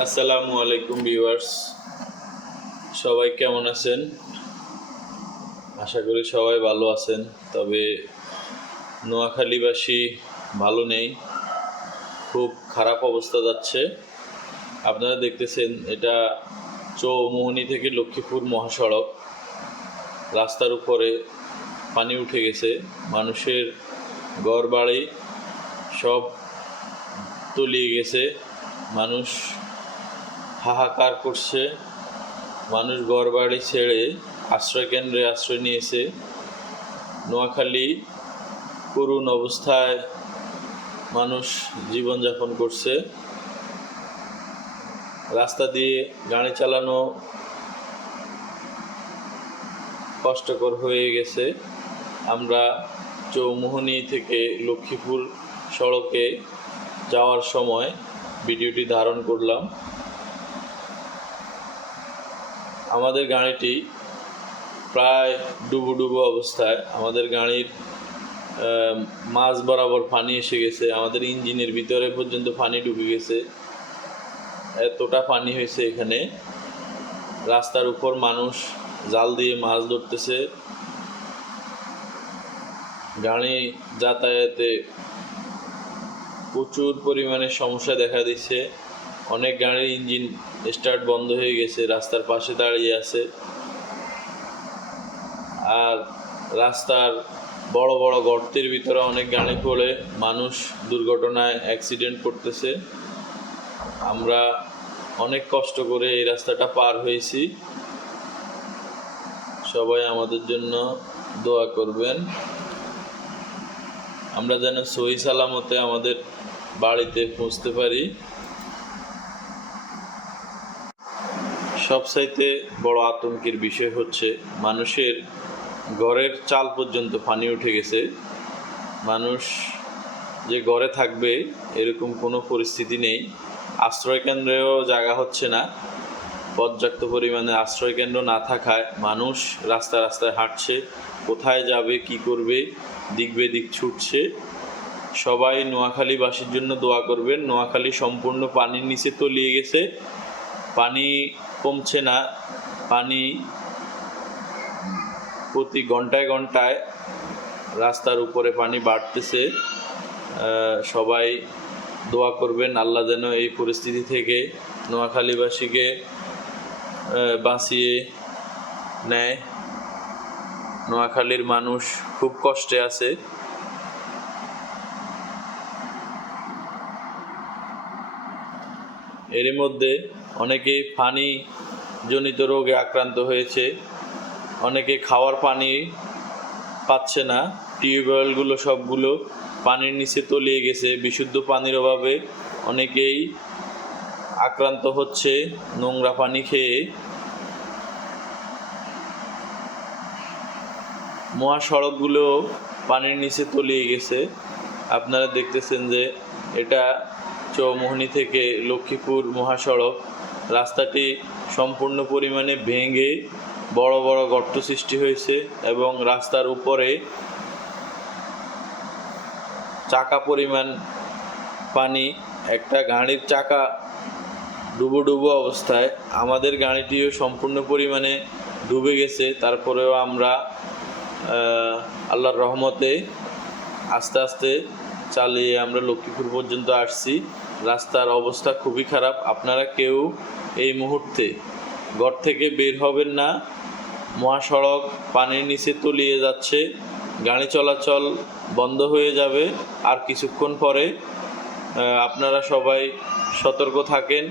আসসালামু আলাইকুম ভিউয়ার্স। সবাই কেমন আছেন? আশা করি সবাই ভালো আছেন, তবে নোয়াখালীবাসী ভালো নেই। খুব খারাপ অবস্থা যাচ্ছে। আপনারা দেখতেছেন, এটা চৌমোহনী থেকে লক্ষ্মীপুর মহাসড়ক। রাস্তার উপরে পানি উঠে গেছে, মানুষের ঘর বাড়ি সব তলিয়ে গেছে। মানুষ হাহাকার করছে। মানুষ ঘর বাড়ি ছেড়ে আশ্রয় কেন্দ্রে আশ্রয় নিয়েছে। নোয়াখালী করুণ অবস্থায় মানুষ জীবনযাপন করছে। রাস্তা দিয়ে গাড়ি চালানো কষ্টকর হয়ে গেছে। আমরা চৌমোহনী থেকে লক্ষ্মীপুর সড়কে যাওয়ার সময় ভিডিওটি ধারণ করলাম। আমাদের গাড়িটি প্রায় ডুবো ডুবো অবস্থায়। আমাদের গাড়ির মাঝ বরাবর পানি এসে গেছে। আমাদের ইঞ্জিনের ভিতরে পর্যন্ত পানি ডুবে গেছে। এতটা পানি হয়েছে এখানে। রাস্তার উপর মানুষ জাল দিয়ে মাছ ধরতেছে। গাড়ি যাতায়াতে প্রচুর পরিমাণে সমস্যা দেখা দিচ্ছে অনেক গাড়ির ইঞ্জিন স্টার্ট বন্ধ হয়ে গেছে, রাস্তার পাশে দাঁড়িয়ে আছে। আর রাস্তার বড় বড় গর্তের ভিতরে অনেক গাড়ি পড়ে মানুষ দুর্ঘটনায় অ্যাক্সিডেন্ট করতেছে। আমরা অনেক কষ্ট করে এই রাস্তাটা পার হয়েছি। সবাই আমাদের জন্য দোয়া করবেন। আমরা যেন সহি সালামতে আমাদের বাড়িতে পৌঁছতে পারি। সবচাইতে বড় আতঙ্কের বিষয় হচ্ছে মানুষের ঘরের চাল পর্যন্ত পানি উঠে গেছে। মানুষ যে ঘরে থাকবে এরকম কোনো পরিস্থিতি নেই। আশ্রয় কেন্দ্রেও জায়গা হচ্ছে না। পর্যাপ্ত পরিমাণে আশ্রয় কেন্দ্র না থাকায় মানুষ রাস্তা রাস্তায় হাঁটছে, কোথায় যাবে, কি করবে, দিক বেদিক ছুটছে। সবাই নোয়াখালীবাসীর জন্য দোয়া করবেন। নোয়াখালী সম্পূর্ণ পানির নিচে তলিয়ে গেছে। পানি কমছে না। পানি প্রতি ঘন্টায় ঘন্টায় রাস্তার উপরে পানি বাড়তেছে। সবাই দোয়া করবেন আল্লাহ যেন এই পরিস্থিতি থেকে নোয়াখালীবাসীকে বাঁচিয়ে নেয়। নোয়াখালীর মানুষ খুব কষ্টে আছে। এর মধ্যে অনেকে পানি জনিত রোগে আক্রান্ত হয়েছে। অনেকে খাওয়ার পানি পাচ্ছে না। টিউবওয়েলগুলো সবগুলো পানির নিচে তলিয়ে গেছে। বিশুদ্ধ পানির অভাবে অনেকেই আক্রান্ত হচ্ছে নোংরা পানি খেয়ে। মহাসড়কগুলো পানির নিচে তলিয়ে গেছে। আপনারা দেখতেছেন যে এটা চৌমোহনী থেকে লক্ষ্মীপুর মহাসড়ক রাস্তাটি সম্পূর্ণ পরিমাণে ভেঙে বড় বড় গর্ত সৃষ্টি হয়েছে এবং রাস্তার উপরে চাকা পরিমাণ পানি, একটা গাড়ির চাকা ডুবো ডুবো অবস্থায়। আমাদের গাড়িটিও সম্পূর্ণ পরিমাণে ডুবে গেছে। তারপরেও আমরা আল্লাহর রহমতে আস্তে আস্তে চালিয়ে আমরা লক্ষ্মীপুর পর্যন্ত আসছি। রাস্তার অবস্থা খুবই খারাপ। আপনারা কেউ এই মুহূর্তে ঘর থেকে বের হবেন না। মহাসড়ক পানির নিচে তলিয়ে যাচ্ছে। গাড়ি চলাচল বন্ধ হয়ে যাবে। আর কিছুক্ষণ পরে আপনারা সবাই সতর্ক থাকেন।